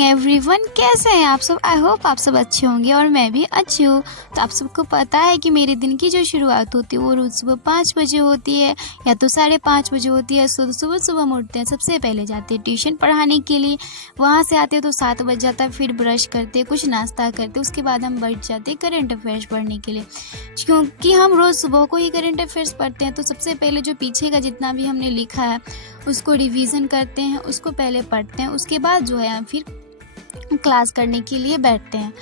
Morning everyone, कैसे हैं आप सब। आई होप आप सब अच्छे होंगे और मैं भी अच्छी हूँ। तो आप सबको पता है कि मेरे दिन की जो शुरुआत होती है वो रोज़ सुबह 5 बजे होती है या तो 5:30 बजे होती है। तो सुबह सुबह हम उठते हैं, सबसे पहले जाते हैं ट्यूशन पढ़ाने के लिए। वहाँ से आते हैं तो 7 बज जाता है, फिर ब्रश करते, कुछ नाश्ता करते, उसके बाद हम बैठ जाते हैं करंट अफेयर्स पढ़ने के लिए। क्योंकि हम रोज़ सुबह को ही करंट अफेयर्स पढ़ते हैं तो सबसे पहले जो पीछे का जितना भी हमने लिखा है उसको रिवीजन करते हैं, उसको पहले पढ़ते हैं, उसके बाद जो है फिर क्लास करने के लिए बैठते हैं।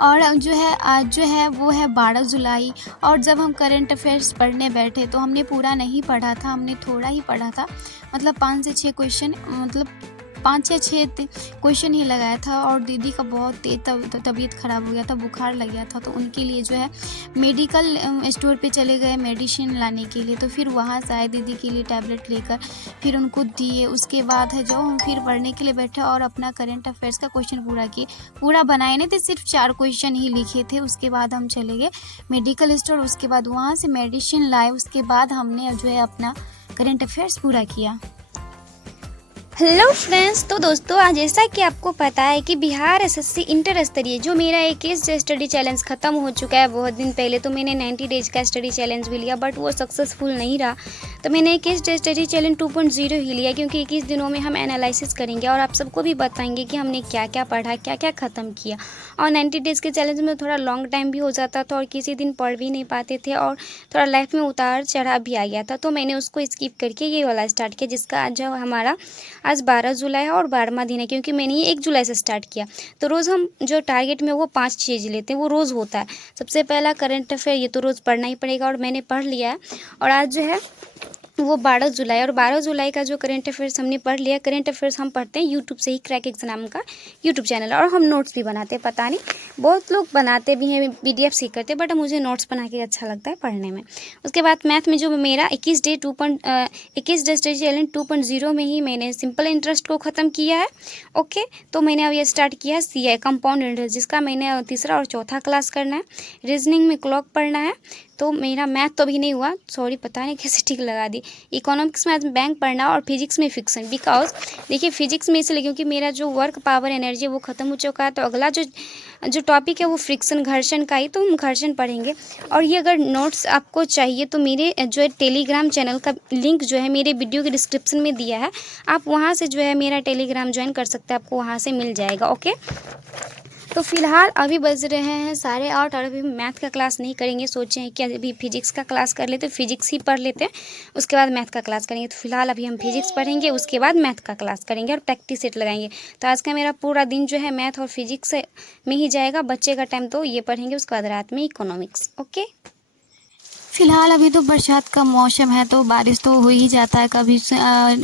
और जो है आज जो है वो है 12 जुलाई। और जब हम करंट अफेयर्स पढ़ने बैठे तो हमने पूरा नहीं पढ़ा था, हमने थोड़ा ही पढ़ा था। मतलब 5 से 6 क्वेश्चन, मतलब 5 या 6 क्वेश्चन ही लगाया था। और दीदी का बहुत तेज तबीयत ख़राब हो गया था, बुखार लग गया था, तो उनके लिए जो है मेडिकल स्टोर पे चले गए मेडिसिन लाने के लिए। तो फिर वहाँ से आए दीदी के लिए टैबलेट लेकर, फिर उनको दिए। उसके बाद है जो हम फिर पढ़ने के लिए बैठे और अपना करंट अफेयर्स का क्वेश्चन पूरा किए। पूरा बनाए नहीं थे, सिर्फ 4 क्वेश्चन ही लिखे थे। उसके बाद हम चले गए मेडिकल स्टोर, उसके बाद वहाँ से मेडिसिन लाए, उसके बाद हमने जो है अपना करंट अफेयर्स पूरा किया। हेलो फ्रेंड्स, तो दोस्तों आज जैसा कि आपको पता है कि बिहार एसएससी इंटर स्तरीय जो मेरा 21 डे स्टडी चैलेंज ख़त्म हो चुका है बहुत दिन पहले। तो मैंने 90 डेज का स्टडी चैलेंज भी लिया, बट वो सक्सेसफुल नहीं रहा। तो मैंने 21 डे स्टडी चैलेंज 2.0 ही लिया, क्योंकि 21 दिनों में हम एनालिसिस करेंगे और आप सबको भी बताएंगे कि हमने क्या क्या पढ़ा, क्या क्या ख़त्म किया। और 90 डेज़ के चैलेंज में थोड़ा लॉन्ग टाइम भी हो जाता था और किसी दिन पढ़ भी नहीं पाते थे और थोड़ा लाइफ में उतार चढ़ाव भी आ गया था। तो मैंने उसको स्किप करके ये वाला स्टार्ट किया, जिसका आज हमारा आज 12 जुलाई है और 12वां दिन है, क्योंकि मैंने ये 1 जुलाई से स्टार्ट किया। तो रोज़ हम जो टारगेट में वो 5 चीज़ लेते हैं, वो रोज़ होता है। सबसे पहला करंट अफेयर, ये तो रोज़ पढ़ना ही पड़ेगा और मैंने पढ़ लिया है। और आज जो है वो 12 जुलाई, और 12 जुलाई का जो करंट अफेयर्स हमने पढ़ लिया। करंट अफेयर्स हम पढ़ते हैं यूट्यूब से ही, क्रैक एग्जाम का यूट्यूब चैनल है, और हम नोट्स भी बनाते हैं। पता नहीं बहुत लोग बनाते भी हैं, PDF सीख करते, बट मुझे नोट्स बना के अच्छा लगता है पढ़ने में। उसके बाद मैथ में जो मेरा 21 डे स्टडी चैलेंज 2.0 में ही मैंने सिंपल इंटरेस्ट को ख़त्म किया है। ओके, तो मैंने अब ये स्टार्ट किया है CI कंपाउंड इंटरेस्ट, जिसका मैंने तीसरा और चौथा क्लास करना है। रीजनिंग में क्लॉक पढ़ना है। तो मेरा मैथ तो अभी नहीं हुआ, सॉरी, पता नहीं कैसे ठीक लगा दी। इकोनॉमिक्स में बैंक पढ़ना और फिजिक्स में फिक्सन, बिकॉज देखिए फिजिक्स में इसलिए क्योंकि मेरा जो वर्क पावर एनर्जी वो ख़त्म हो चुका है। तो अगला जो टॉपिक है वो फ्रिक्शन, घर्षण का ही, तो हम घर्षण पढ़ेंगे। और ये अगर नोट्स आपको चाहिए तो मेरे जो है टेलीग्राम चैनल का लिंक जो है मेरे वीडियो के डिस्क्रिप्शन में दिया है, आप वहाँ से जो है मेरा टेलीग्राम ज्वाइन कर सकते हैं, आपको वहाँ से मिल जाएगा। ओके, तो फिलहाल अभी बज रहे हैं 8:30 और अभी मैथ का क्लास नहीं करेंगे। सोचे हैं कि अभी फिजिक्स का क्लास कर लेते, फिजिक्स ही पढ़ लेते हैं, उसके बाद मैथ का क्लास करेंगे। तो फिलहाल अभी हम फिजिक्स पढ़ेंगे, उसके बाद मैथ का क्लास करेंगे और प्रैक्टिस सेट लगाएंगे। तो आज का मेरा पूरा दिन जो है मैथ और फिजिक्स में ही जाएगा। बच्चे का टाइम तो ये पढ़ेंगे, उसके बाद रात में इकोनॉमिक्स। ओके, फिलहाल अभी तो बरसात का मौसम है तो बारिश तो हो ही जाता है, कभी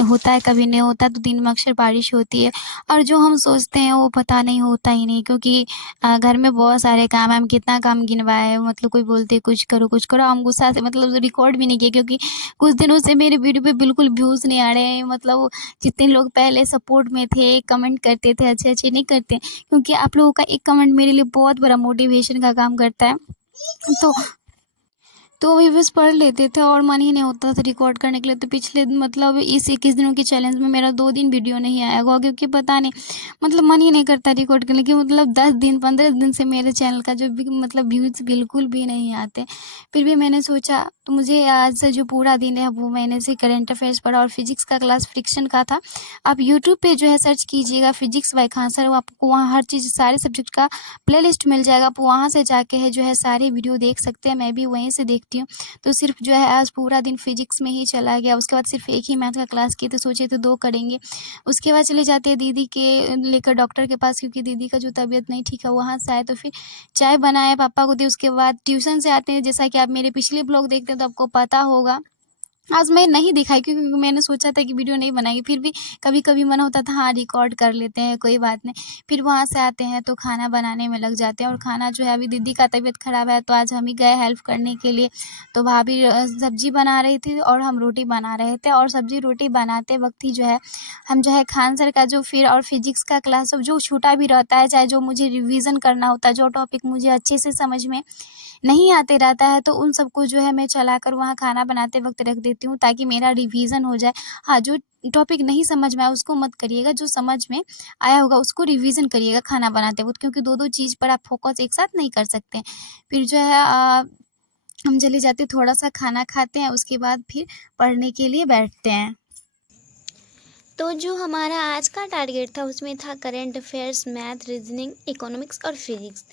होता है कभी नहीं होता। तो दिन में अक्सर बारिश होती है और जो हम सोचते हैं वो पता नहीं होता ही नहीं, क्योंकि घर में बहुत सारे काम है। हम कितना काम गिनवाए, मतलब कोई बोलते कुछ करो, हम गुस्सा से मतलब रिकॉर्ड भी नहीं किए, क्योंकि कुछ दिनों से मेरे वीडियो पे बिल्कुल व्यूज़ नहीं आ रहे हैं। मतलब जितने लोग पहले सपोर्ट में थे, कमेंट करते थे, अच्छे अच्छे नहीं करते, क्योंकि आप लोगों का एक कमेंट मेरे लिए बहुत बड़ा मोटिवेशन का काम करता है। तो वही बस पढ़ लेते थे और मन ही नहीं होता था रिकॉर्ड करने के लिए। तो पिछले मतलब इस 21 दिनों के चैलेंज में मेरा 2 दिन वीडियो नहीं आया होगा, क्योंकि पता नहीं मतलब मन ही नहीं करता रिकॉर्ड करने की। मतलब 10 दिन 15 दिन से मेरे चैनल का जो भी मतलब व्यूज़ बिल्कुल भी नहीं आते। फिर भी मैंने सोचा, तो मुझे आज से जो पूरा दिन है वो मैंने से करंट अफेयर्स पढ़ा और फिजिक्स का क्लास फ्रिक्शन का था। आप यूट्यूब पर जो है सर्च कीजिएगा फिजिक्स बाय खान सर, आपको वहाँ हर चीज़ सारे सब्जेक्ट का प्लेलिस्ट मिल जाएगा। आप वहाँ से जाके है जो है सारे वीडियो देख सकते हैं, मैं भी वहीं से देखती हूँ। तो सिर्फ जो है आज पूरा दिन फिजिक्स में ही चला गया। उसके बाद सिर्फ एक ही मैथ का क्लास किए थे, सोचे थे 2 करेंगे। उसके बाद चले जाते हैं दीदी के लेकर डॉक्टर के पास, क्योंकि दीदी का जो तबीयत नहीं ठीक है। वहाँ से आए तो फिर चाय बनाए, पापा को दी। उसके बाद ट्यूशन से आते हैं, जैसा कि आप मेरे पिछले ब्लॉग देखते हैं तो आपको पता होगा। आज मैं नहीं दिखाई, क्योंकि मैंने सोचा था कि वीडियो नहीं बनाएगी, फिर भी कभी कभी मन होता था हाँ रिकॉर्ड कर लेते हैं, कोई बात नहीं। फिर वहाँ से आते हैं तो खाना बनाने में लग जाते हैं। और खाना जो है, अभी दीदी का तबीयत ख़राब है तो आज हम ही गए हेल्प करने के लिए। तो भाभी सब्जी बना रही थी और हम रोटी बना रहे थे। और सब्जी रोटी बनाते वक्त ही जो है हम जो है खान सर का जो फिर और फिजिक्स का क्लास जो छूटा भी रहता है, चाहे जो मुझे रिविज़न करना होता है, जो टॉपिक मुझे अच्छे से समझ में नहीं आते रहता है तो उन सबको जो है मैं चलाकर वहाँ खाना बनाते वक़्त रख देती हूँ ताकि मेरा रिवीज़न हो जाए। हाँ, जो टॉपिक नहीं समझ में आया उसको मत करिएगा, जो समझ में आया होगा उसको रिवीज़न करिएगा खाना बनाते वक़्त, क्योंकि 2-2 चीज़ पर आप फ़ोकस एक साथ नहीं कर सकते। फिर जो है हम चले जाते हैं, थोड़ा-सा खाना खाते हैं, उसके बाद फिर पढ़ने के लिए बैठते हैं। तो जो हमारा आज का टारगेट था उसमें था current affairs, math, reasoning, economics और फिजिक्स।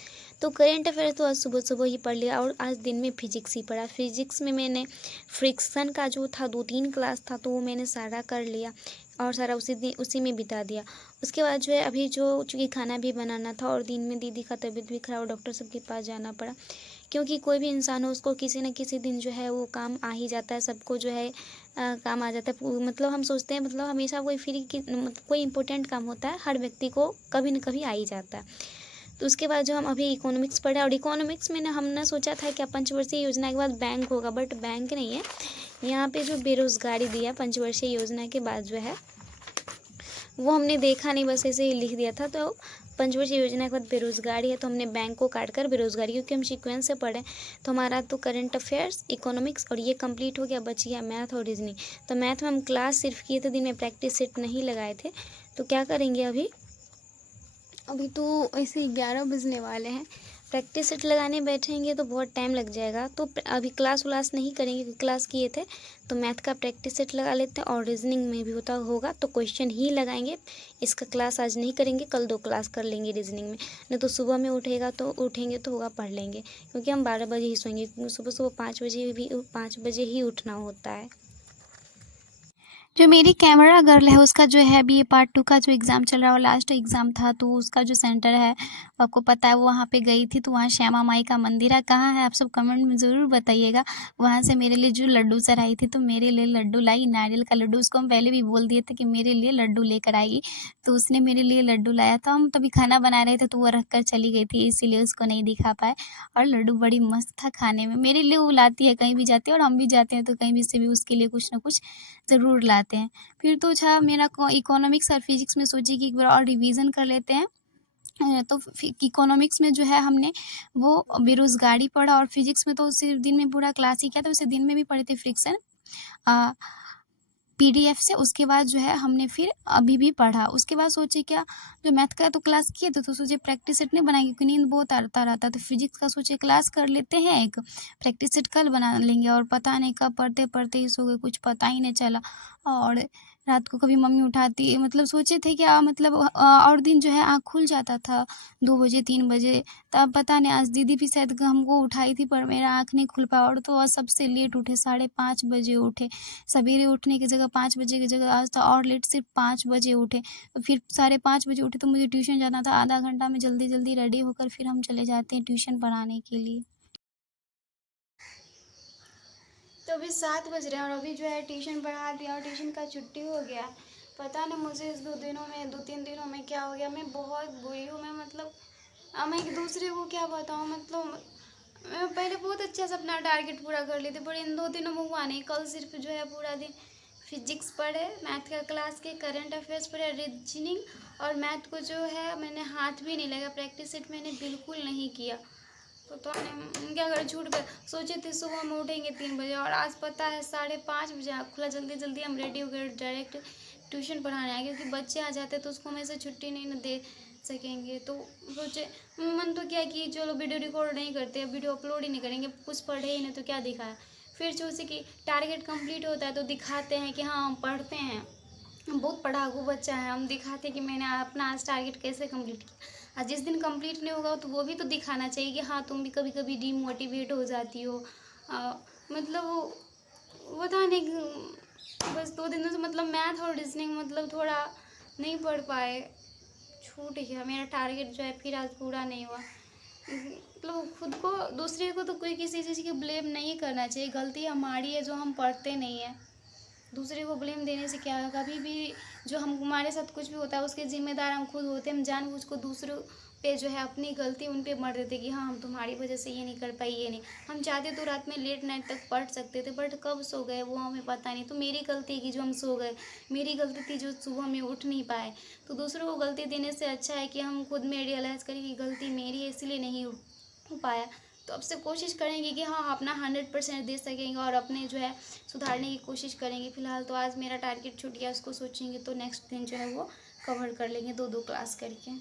तो करंट अफेयर तो आज सुबह-सुबह ही पढ़ लिया और आज दिन में फिजिक्स ही पढ़ा। फिजिक्स में मैंने फ्रिक्शन का जो था 2-3 क्लास था तो वो मैंने सारा कर लिया और सारा उसी में बिता दिया। उसके बाद जो है अभी जो चूँकि खाना भी बनाना था और दिन में दीदी का तबीयत भी खराब, डॉक्टर साहब के पास जाना पड़ा। क्योंकि कोई भी इंसान हो उसको किसी न किसी दिन जो है वो काम आ ही जाता है, सबको जो है काम आ जाता है। मतलब हम सोचते हैं मतलब हमेशा कोई फ्री की मतलब कोई इम्पोर्टेंट काम होता है, हर व्यक्ति को कभी न कभी आ ही जाता है। तो उसके बाद जो हम अभी इकोनॉमिक्स पढ़े और इकोनॉमिक्स में ना हमने सोचा था कि पंचवर्षीय योजना के बाद बैंक होगा, बट बैंक नहीं है। यहाँ पे जो बेरोज़गारी दिया पंचवर्षीय योजना के बाद जो है वो हमने देखा नहीं, बस ऐसे ही लिख दिया था। तो पंचवर्षीय योजना के बाद बेरोज़गारी है तो हमने बैंक को काट कर बेरोज़गारी, क्योंकि हम सीक्वेंस से पढ़ें तो हमारा तो करंट अफेयर्स, इकोनॉमिक्स और ये कंप्लीट हो गया, बच गया मैथ और रीजनिंग। तो मैथ में हम क्लास सिर्फ किए थे, दिन में प्रैक्टिस सेट नहीं लगाए थे। तो क्या करेंगे अभी, अभी तो ऐसे 11 बजने वाले हैं, प्रैक्टिस सेट लगाने बैठेंगे तो बहुत टाइम लग जाएगा। तो अभी क्लास व्लास नहीं करेंगे क्योंकि क्लास किए थे। तो मैथ का प्रैक्टिस सेट लगा लेते हैं और रीजनिंग में भी होगा तो क्वेश्चन ही लगाएंगे। इसका क्लास आज नहीं करेंगे, कल 2 क्लास कर लेंगे रीजनिंग में। नहीं तो सुबह में उठेंगे तो होगा पढ़ लेंगे, क्योंकि हम 12 बजे ही सोएंगे, क्योंकि सुबह सुबह 5 बजे ही उठना होता है। जो मेरी कैमरा गर्ल है उसका जो है अभी ये पार्ट 2 का जो एग्ज़ाम चल रहा है और लास्ट एग्ज़ाम था, तो उसका जो सेंटर है आपको पता है, वो वहाँ पे गई थी। तो वहाँ श्यामा माई का मंदिर है, कहाँ है आप सब कमेंट में ज़रूर बताइएगा। वहाँ से मेरे लिए जो लड्डू सर आई थी तो मेरे लिए लड्डू लाई, नारियल का लड्डू। उसको हम पहले भी बोल दिए थे कि मेरे लिए लड्डू लेकर आएगी, तो उसने मेरे लिए लड्डू लाया था। हम तभी खाना बना रहे थे तो वो रख कर चली गई थी, इसीलिए उसको नहीं दिखा पाए। और लड्डू बड़ी मस्त था खाने में, मेरे लिए वो लाती है कहीं भी जाती है, और हम भी जाते हैं तो कहीं भी से भी उसके लिए कुछ ना कुछ ज़रूर लाते हैं। फिर तो अच्छा मेरा इकोनॉमिक्स और फिजिक्स में सोची कि एक बार और रिवीजन कर लेते हैं। तो इकोनॉमिक्स में जो है हमने वो बेरोज़गारी पढ़ा, और फिजिक्स में तो सिर्फ दिन में पूरा क्लास ही किया था, वैसे दिन में भी पढ़े थे फ्रिक्शन पीडीएफ से। उसके बाद जो है हमने फिर अभी भी पढ़ा। उसके बाद सोचे क्या, जो मैथ का तो क्लास किए थे तो सोचे प्रैक्टिस सेट नहीं बनाएंगे क्योंकि नींद बहुत आता रहता है। तो फिजिक्स का सोचे क्लास कर लेते हैं, एक प्रैक्टिस सेट कल बना लेंगे। और पता नहीं कब पढ़ते पढ़ते ही सो गए, कुछ पता ही नहीं चला। और रात को कभी मम्मी उठाती, मतलब सोचे थे क्या, मतलब और दिन जो है आँख खुल जाता था 2 बजे 3 बजे। तब पता नहीं आज दीदी भी शायद हमको उठाई थी पर मेरा आँख नहीं खुल पाया, और तो और सबसे लेट उठे, 5:30 बजे उठे। सवेरे उठने की जगह 5 बजे की जगह आज तो और लेट, सिर्फ 5 बजे उठे। तो फिर 5:30 बजे उठे तो मुझे ट्यूशन जाना था, आधा घंटा में जल्दी-जल्दी रेडी होकर फिर हम चले जाते हैं ट्यूशन पढ़ाने के लिए। तो अभी 7 बज रहे हैं और अभी जो है ट्यूशन पढ़ा दिया और ट्यूशन का छुट्टी हो गया। पता नहीं मुझे इस 2-3 दिनों में क्या हो गया। मैं बहुत बुरी हूँ। मैं मतलब मैं एक दूसरे को क्या बताऊँ, मतलब मैं पहले बहुत अच्छा से अपना टारगेट पूरा कर ली थी, पर इन 2 दिनों में हुआ नहीं। कल सिर्फ जो है पूरा दिन फिजिक्स पढ़े, मैथ का क्लास के, करंट अफेयर्स पढ़े, रीजनिंग और मैथ को जो है मैंने हाथ भी नहीं लगा, प्रैक्टिस सेट मैंने बिल्कुल नहीं किया। तो हमने क्या करें, छूट गए। सोचे थे सुबह में उठेंगे 3 बजे और आज पता है 5:30 बजे आँख खुला। जल्दी जल्दी हम रेडी हो गए, डायरेक्ट ट्यूशन पढ़ाने आए, क्योंकि बच्चे आ जाते तो उसको हम ऐसे छुट्टी नहीं ना दे सकेंगे। तो सोचे, मन तो क्या कि चलो वीडियो रिकॉर्ड नहीं करते, अब वीडियो अपलोड ही नहीं करेंगे, कुछ पढ़े ही नहीं तो क्या दिखाया। फिर सोचे कि टारगेट कंप्लीट होता है तो दिखाते हैं कि हाँ हम पढ़ते हैं, बहुत पढ़ाकू बच्चा है, हम दिखाते हैं कि मैंने अपना आज टारगेट कैसे कंप्लीट किया। जिस दिन कंप्लीट नहीं होगा तो वो भी तो दिखाना चाहिए कि हाँ तुम भी कभी कभी डीमोटिवेट हो जाती हो। मतलब वो था नहीं बस 2 दिनों से मतलब मैथ और रीजनिंग मतलब थोड़ा नहीं पढ़ पाए, छूट गया मेरा टारगेट जो है, फिर आज पूरा नहीं हुआ। मतलब खुद को, दूसरे को तो कोई किसी चीज़ की ब्लेम नहीं करना चाहिए, गलती हमारी है जो हम पढ़ते नहीं है। दूसरे को ब्लेम देने से क्या है, कभी भी जो हम हमारे साथ कुछ भी होता है उसके जिम्मेदार हम खुद होते हैं। हम जानबूझ को दूसरों पे जो है अपनी गलती उन पे मर देते कि हाँ हम तुम्हारी वजह से ये नहीं कर पाई, ये नहीं। हम चाहते तो रात में लेट नाइट तक पढ़ सकते थे, बट कब सो गए वो हमें पता नहीं। तो मेरी गलती है कि जो हम सो गए, मेरी गलती थी जो सुबह में उठ नहीं पाए। तो दूसरों को गलती देने से अच्छा है कि हम खुद में रियलाइज़ करें कि गलती मेरी है इसलिए नहीं हो पाया। तो अब से कोशिश करेंगे कि हाँ अपना 100% दे सकेंगे और अपने जो है सुधारने की कोशिश करेंगे। फ़िलहाल तो आज मेरा टारगेट छूट गया, उसको सोचेंगे तो नेक्स्ट दिन जो है वो कवर कर लेंगे 2-2 क्लास करके।